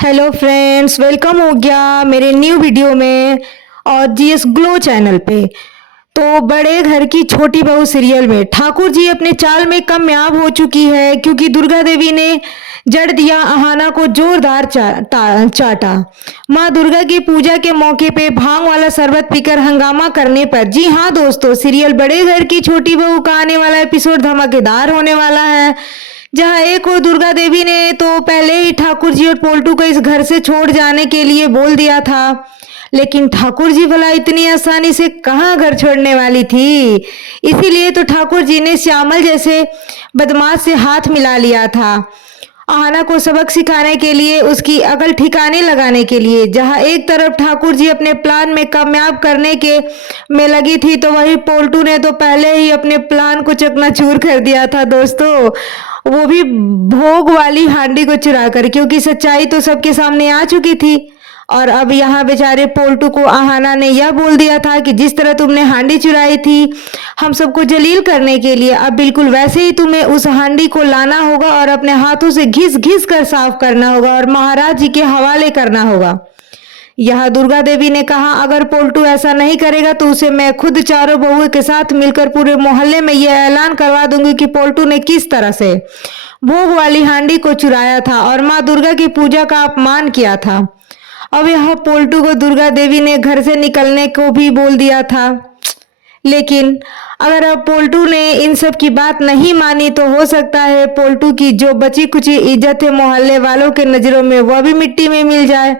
Hello friends, welcome हो गया मेरे न्यू वीडियो में और जीएस ग्लो चैनल पे। तो बड़े घर की छोटी बहू सीरियल में ठाकुर जी अपने चाल में कामयाब हो चुकी है, क्योंकि दुर्गा देवी ने जड़ दिया आहाना को जोरदार चाटा। माँ दुर्गा की पूजा के मौके पे भांग वाला शरबत पीकर हंगामा करने पर, जी हाँ दोस्तों, सीरियल बड़े घर की छोटी बहू का आने वाला एपिसोड धमाकेदार होने वाला है। जहां एक और दुर्गा देवी ने तो पहले ही ठाकुर जी और पोल्टू को इस घर से छोड़ जाने के लिए बोल दिया था, लेकिन ठाकुर जी भला इतनी आसानी से कहां घर छोड़ने वाली थी। इसीलिए तो ठाकुर जी ने श्यामल जैसे बदमाश से हाथ मिला लिया था, आहाना को सबक सिखाने के लिए, उसकी अकल ठिकाने लगाने के लिए। जहां एक तरफ ठाकुर जी अपने प्लान में कामयाब करने के में लगी थी, तो वही पोल्टू ने तो पहले ही अपने प्लान को चकनाचूर कर दिया था दोस्तों, वो भी भोग वाली हांडी को चुरा कर, क्योंकि सच्चाई तो सबके सामने आ चुकी थी। और अब यहाँ बेचारे पोल्टू को आहाना ने यह बोल दिया था कि जिस तरह तुमने हांडी चुराई थी हम सबको जलील करने के लिए, अब बिल्कुल वैसे ही तुम्हें उस हांडी को लाना होगा और अपने हाथों से घिस घिस कर साफ करना होगा और महाराज जी के हवाले करना होगा। यह दुर्गा देवी ने कहा, अगर पोल्टू ऐसा नहीं करेगा तो उसे मैं खुद चारों बहुओं के साथ मिलकर पूरे मोहल्ले में यह ऐलान करवा दूंगी कि पोल्टू ने किस तरह से भोग वाली हांडी को चुराया था और माँ दुर्गा की पूजा का अपमान किया था। अब यह पोल्टू को दुर्गा देवी ने घर से निकलने को भी बोल दिया था, लेकिन अगर अब पोल्टू ने इन सब की बात नहीं मानी तो हो सकता है पोल्टू की जो बची कुची इज्जत है मोहल्ले वालों के नजरों में वह भी मिट्टी में मिल जाए।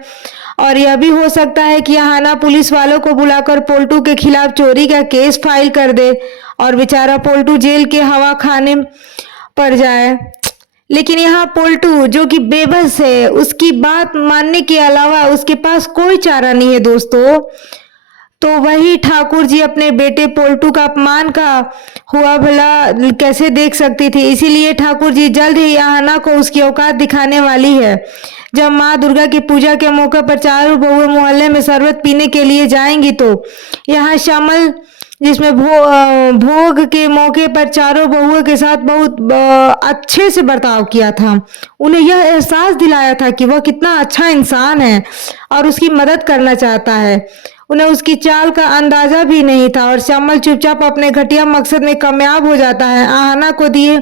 और यह भी हो सकता है कि आहाना पुलिस वालों को बुलाकर पोल्टू के खिलाफ चोरी का केस फाइल कर दे और बेचारा पोल्टू जेल के हवा खाने पड़ जाए। लेकिन यहाँ पोल्टू जो कि बेबस है, उसकी बात मानने के अलावा उसके पास कोई चारा नहीं है दोस्तों। तो वही ठाकुर जी अपने बेटे पोल्टू का अपमान का हुआ भला कैसे देख सकती थी। इसीलिए ठाकुर जी जल्द ही आहाना को उसकी औकात दिखाने वाली है। जब माँ दुर्गा की पूजा के मौके पर चारों बहुएं मोहल्ले में शरबत पीने के लिए जाएंगी, तो यहाँ श्यामल जिसमें भोग के मौके पर चारों बहुओं के साथ बहुत अच्छे से बर्ताव किया था, उन्हें यह एहसास दिलाया था कि वह कितना अच्छा इंसान है और उसकी मदद करना चाहता है। उन्हें उसकी चाल का अंदाजा भी नहीं था और श्यामल चुपचाप अपने घटिया मकसद में कामयाब हो जाता है। आहाना को दिए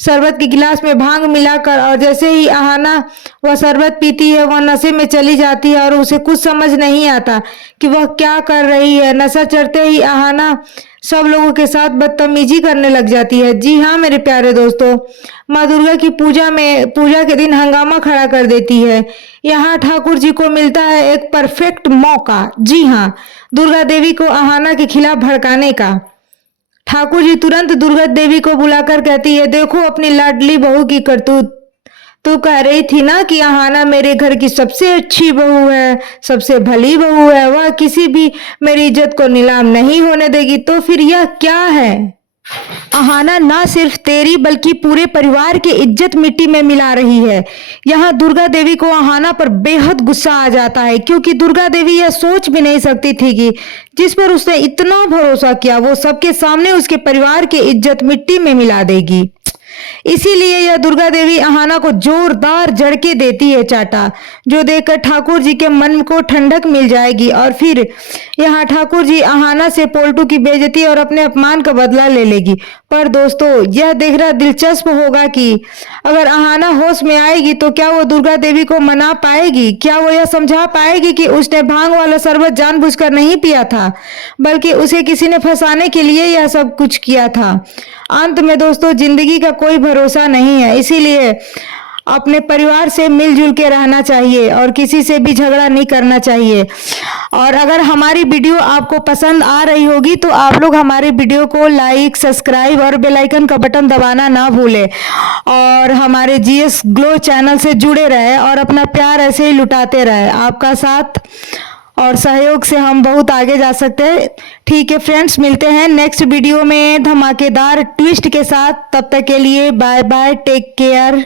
शरबत के गिलास में भांग मिलाकर, और जैसे ही आहाना वह शरबत पीती है वह नशे में चली जाती है और उसे कुछ समझ नहीं आता कि वह क्या कर रही है। नशा चढ़ते ही आहाना सब लोगों के साथ बदतमीजी करने लग जाती है। जी हाँ मेरे प्यारे दोस्तों, माँ दुर्गा की पूजा के दिन हंगामा खड़ा कर देती है। यहाँ ठाकुर जी को मिलता है एक परफेक्ट मौका, जी हाँ, दुर्गा देवी को आहाना के खिलाफ भड़काने का। ठाकुर जी तुरंत दुर्गा देवी को बुलाकर कहती है, देखो अपनी लाडली बहू की करतूत, तू कह रही थी ना कि आहाना मेरे घर की सबसे अच्छी बहू है, सबसे भली बहू है, वह किसी भी मेरी इज्जत को नीलाम नहीं होने देगी, तो फिर यह क्या है। आहाना ना सिर्फ तेरी बल्कि पूरे परिवार की इज्जत मिट्टी में मिला रही है। यहाँ दुर्गा देवी को आहाना पर बेहद गुस्सा आ जाता है, क्योंकि दुर्गा देवी यह सोच भी नहीं सकती थी कि जिस पर उसने इतना भरोसा किया वो सबके सामने उसके परिवार की इज्जत मिट्टी में मिला देगी। इसीलिए यह दुर्गा देवी आहाना को जोरदार झड़के देती है चाटा, जो देखकर ठाकुर जी के मन को ठंडक मिल जाएगी। और फिर यहाँ ठाकुर जी आहाना से पोल्टू की बेइज्जती और अपने अपमान का बदला ले लेगी। पर दोस्तों यह देखना दिलचस्प होगा कि अगर आहाना होश में आएगी तो क्या वो दुर्गा देवी को मना पाएगी, क्या वो यह समझा पाएगी कि उसने भांग वाला शरबत जानबूझकर नहीं पिया था, बल्कि उसे किसी ने फंसाने के लिए यह सब कुछ किया था। अंत में दोस्तों जिंदगी का कोई भरोसा नहीं है, इसीलिए अपने परिवार से मिलजुल के रहना चाहिए और किसी से भी झगड़ा नहीं करना चाहिए। और अगर हमारी वीडियो आपको पसंद आ रही होगी तो आप लोग हमारे वीडियो को लाइक, सब्सक्राइब और बेल आइकन का बटन दबाना ना भूलें और हमारे जीएस ग्लो चैनल से जुड़े रहे और अपना प्यार ऐसे ही लुटाते रहे। आपका साथ और सहयोग से हम बहुत आगे जा सकते हैं। ठीक है फ्रेंड्स, मिलते हैं नेक्स्ट वीडियो में धमाकेदार ट्विस्ट के साथ। तब तक के लिए बाय बाय, टेक केयर।